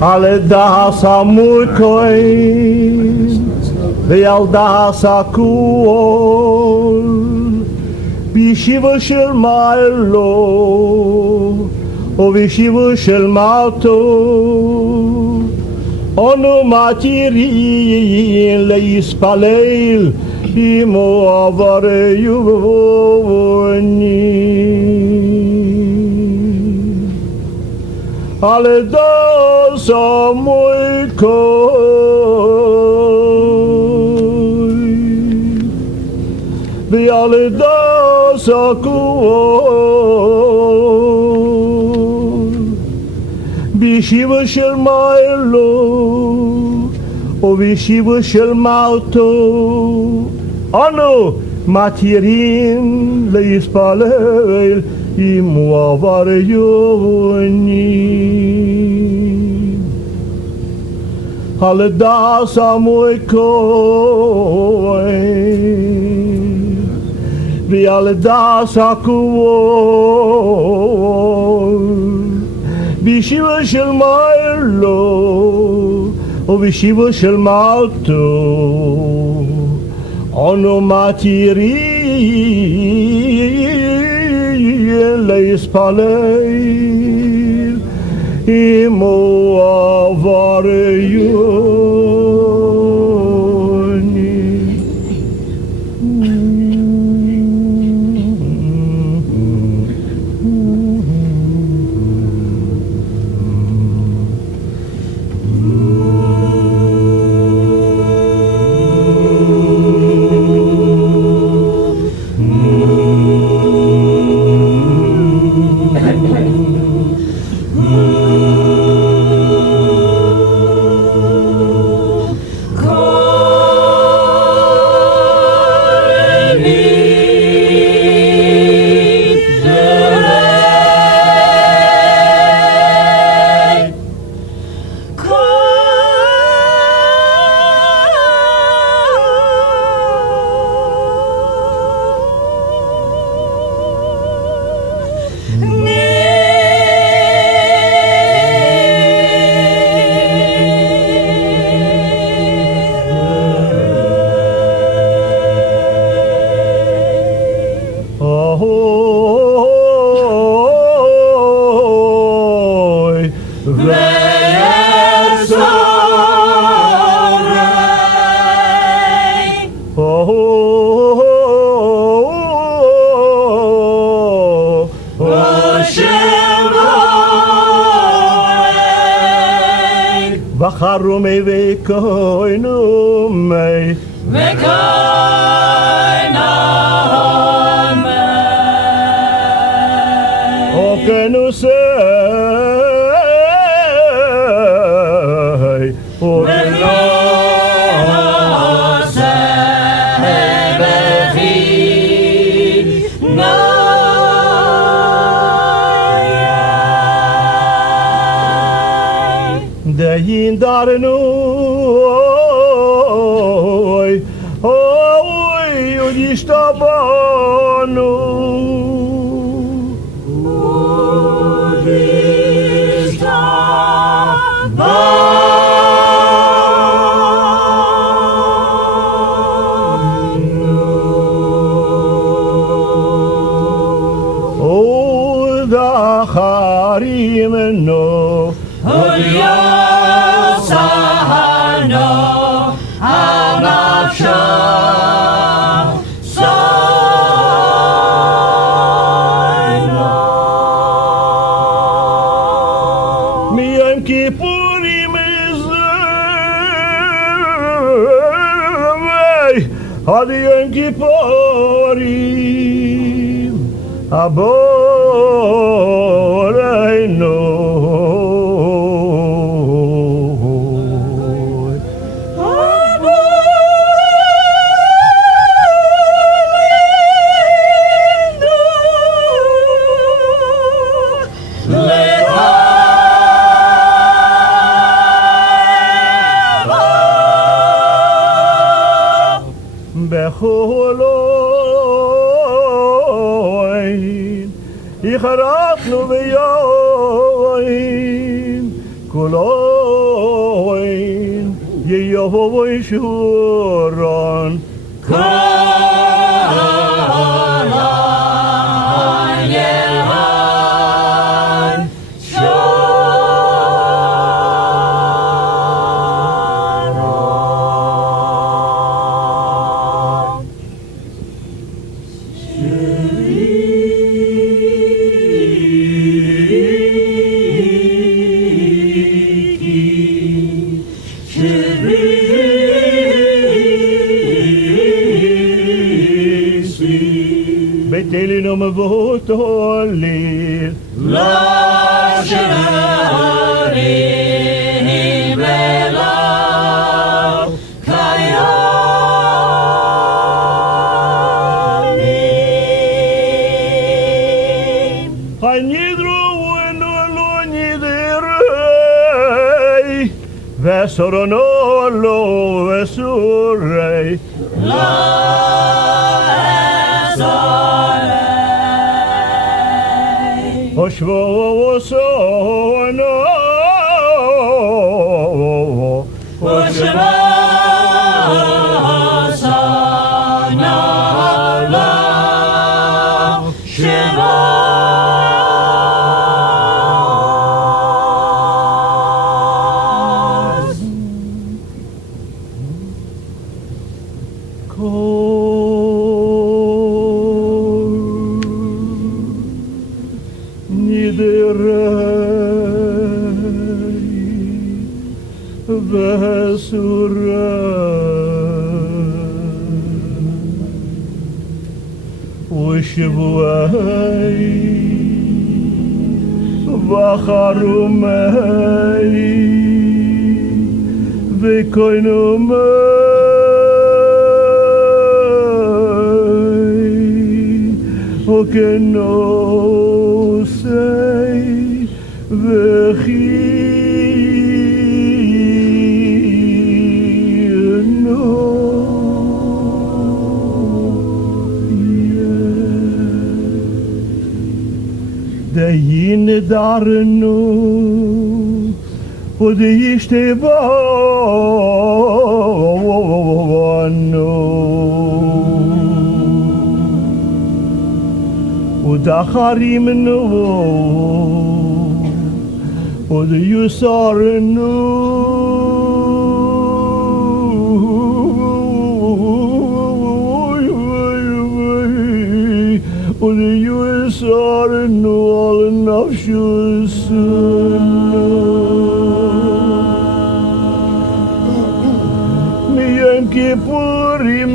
על דהס המורקוין ועל דהס הכול בישיבה של מעלו ובישיבה של מעלתו אנו מתירים להספלל עמו עברי ובוני על דהס המורקוין ועל דהס הכול בישיבה של מעלו ובישיבה של מעלתו אנו מתירים להתפלל עמו עברי ובוני על דהס המורקוין ועל דהס הכול בישיבה של מעלו ובישיבה של מעלתו אנו מתירים להתפלל עמו עברי Charumei vekoinumei vekoinumei okenusei okenusei bechi Dehin darnu oy oy udishtabanu udishtabanu udacharimeno Adiyan Kippurim Aboreinu Icharachnu v'yoin kulon Yehovah Shuron. Betelinum votolil. La Shari Bela Kayani. Kol Nidre lo Nidre. Vesorono lo vesurei. Oshvo sono. Oshvo sono lo Shiva. Ushvuai vacharumai vekoinumai okenosei de yine darnu o de işte banu o da harimnu o de yusarnu o de yusarnu nafşusunu miyem Kippurim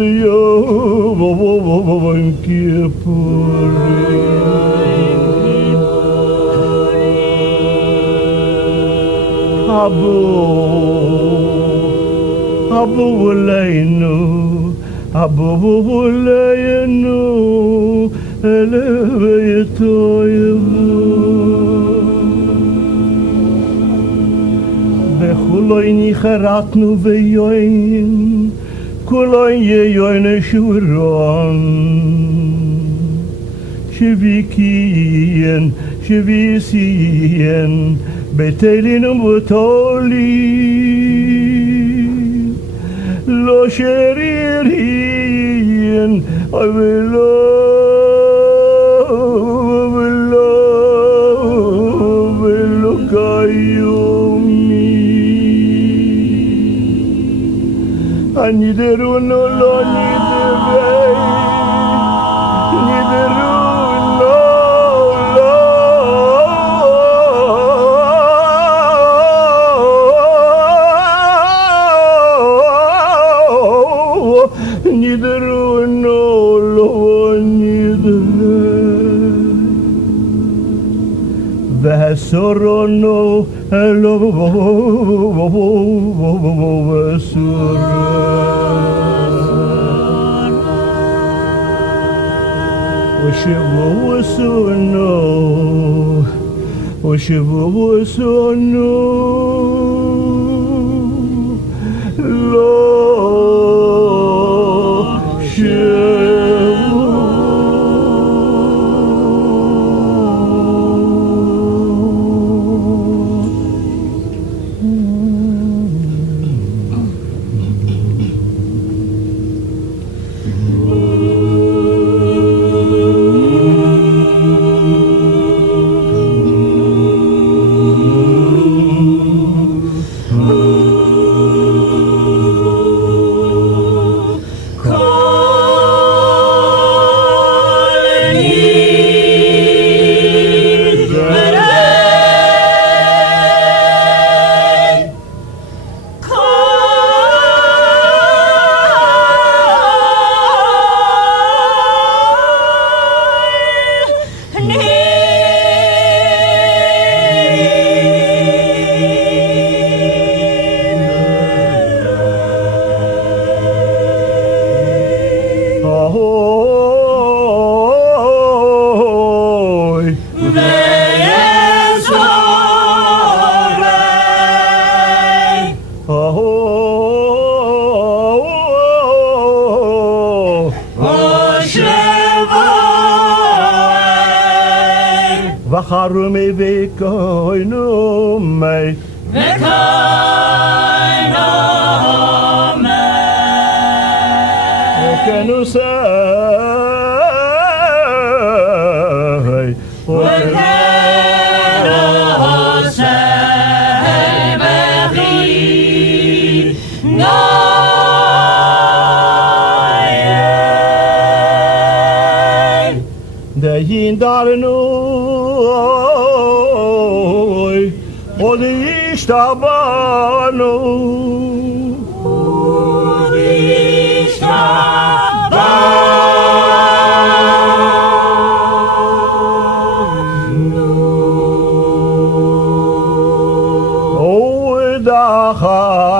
Yom Kippurim Abu Leinu Elevetoyevu Bechuloi nicheratnu veyoin Kuloi yeyoin shuron Shivisien Betelinum votoli Lo sheririen Avelo kayomi Anideruno lo nidrei Nideruno Vesorono lo vesorono ושבו שונו לא וחרומי וקוינו מי וקוינו מי וכנו סי וכנו סי וכי נאי דהין דרנו עוד השתבנו עוד השתבנו עוד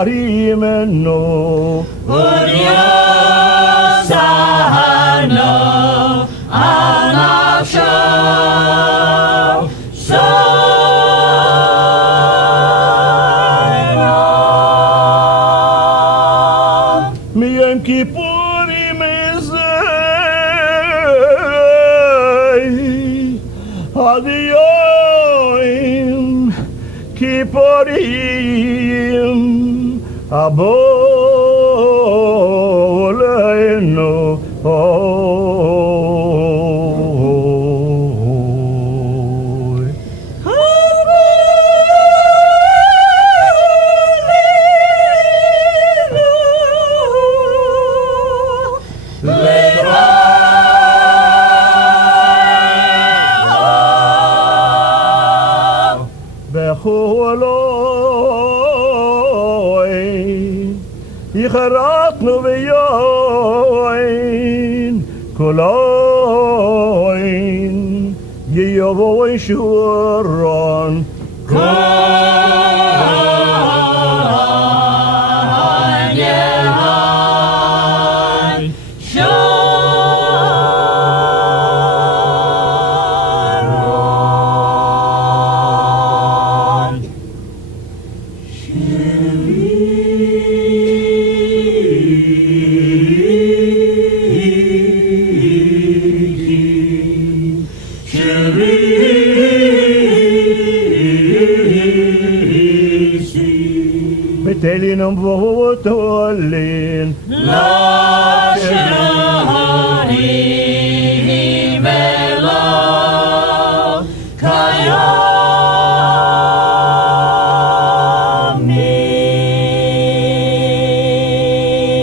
אחרימנו עוד יוסנו על נפשו כיפורים איזה עד יום כיפורים אבוא אלינו חרטנו ויין כולין יבוא שורון بتلينم وتولين لا شهري بلا كيامي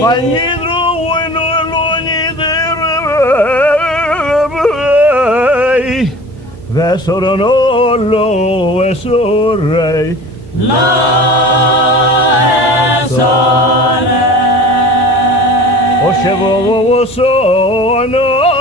Kol Nidre ولو نيدر وسرنا له وسري لا وشبه وصانا